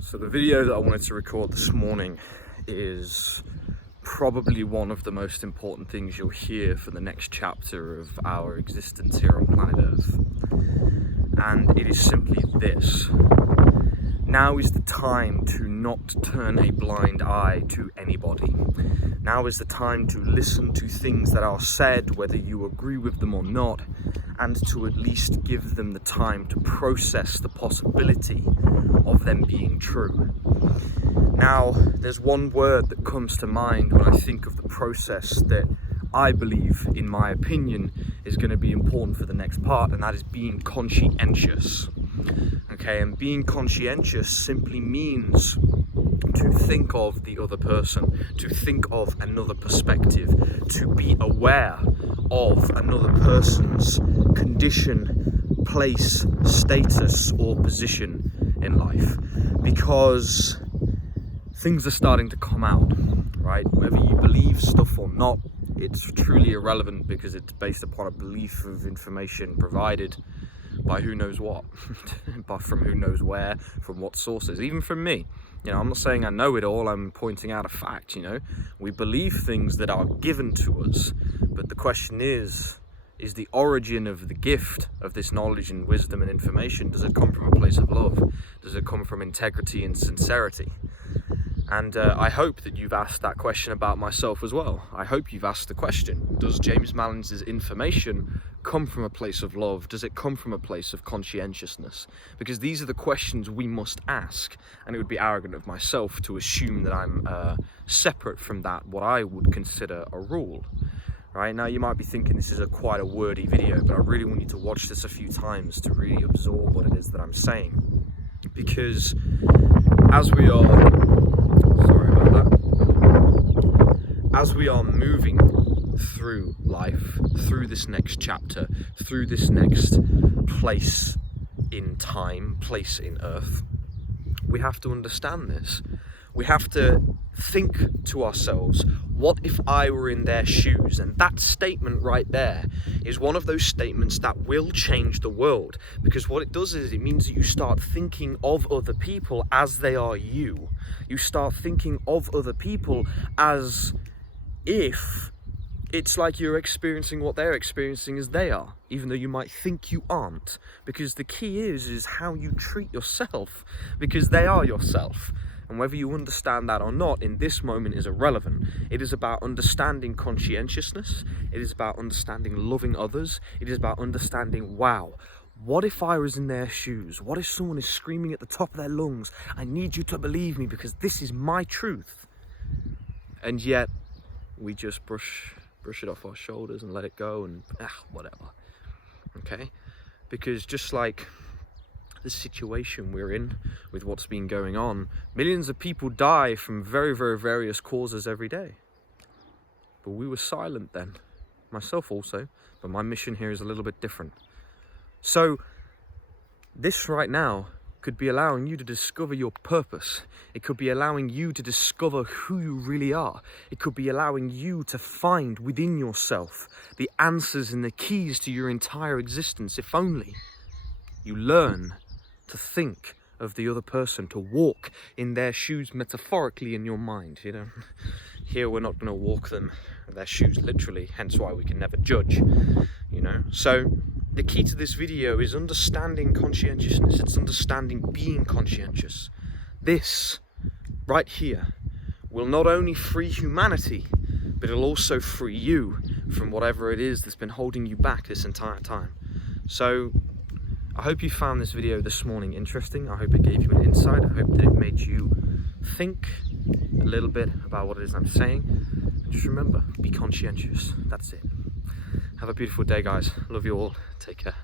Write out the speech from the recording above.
So the video that I wanted to record this morning is probably one of the most important things you'll hear for the next chapter of our existence here on planet Earth. And it is simply this. Now is the time to not turn a blind eye to anybody. Now is the time to listen to things that are said, whether you agree with them or not, and to at least give them the time to process the possibility of them being true. Now, there's one word that comes to mind when I think of the process that I believe, in my opinion, is going to be important for the next part, and that is being conscientious. Okay, and being conscientious simply means to think of the other person, to think of another perspective, to be aware of another person's condition, place, status, or position in life. Because things are starting to come out, right? Whether you believe stuff or not, it's truly irrelevant because it's based upon a belief of information provided by who knows what, but from who knows where, from what sources, even from me. You know, I'm not saying I know it all, I'm pointing out a fact, you know. We believe things that are given to us, but the question is the origin of the gift of this knowledge and wisdom and information, does it come from a place of love? Does it come from integrity and sincerity? And I hope that you've asked that question about myself as well. I hope you've asked the question, does James Mallins' information come from a place of love? Does it come from a place of conscientiousness? Because these are the questions we must ask, and it would be arrogant of myself to assume that I'm separate from that, what I would consider a rule. Right, now you might be thinking this is quite a wordy video, but I really want you to watch this a few times to really absorb what it is that I'm saying. Because as we are moving through life, through this next chapter, through this next place in time, place in Earth, we have to understand this. We have to think to ourselves, what if I were in their shoes? And that statement right there is one of those statements that will change the world, because what it does is it means that you start thinking of other people as they are you. You start thinking of other people as if it's like you're experiencing what they're experiencing as they are, even though you might think you aren't. Because the key is how you treat yourself, because they are yourself. And whether you understand that or not in this moment is irrelevant. It is about understanding conscientiousness. It is about understanding loving others. It is about understanding, wow, what if I was in their shoes? What if someone is screaming at the top of their lungs, I need you to believe me because this is my truth? And yet we just brush it off our shoulders and let it go and whatever. Okay? Because just like the situation we're in with what's been going on, millions of people die from very, very various causes every day. But we were silent then. Myself also, but my mission here is a little bit different. So this right now could be allowing you to discover your purpose. It could be allowing you to discover who you really are. It could be allowing you to find within yourself the answers and the keys to your entire existence, if only you learn to think of the other person, to walk in their shoes metaphorically in your mind, you know. Here we're not going to walk them in their shoes literally, hence why we can never judge, you know. So the key to this video is understanding conscientiousness. It's understanding being conscientious. This right here will not only free humanity, but it'll also free you from whatever it is that's been holding you back this entire time. So I hope you found this video this morning interesting. I hope it gave you an insight. I hope that it made you think a little bit about what it is I'm saying. And just remember, be conscientious. That's it. Have a beautiful day, guys. Love you all. Take care.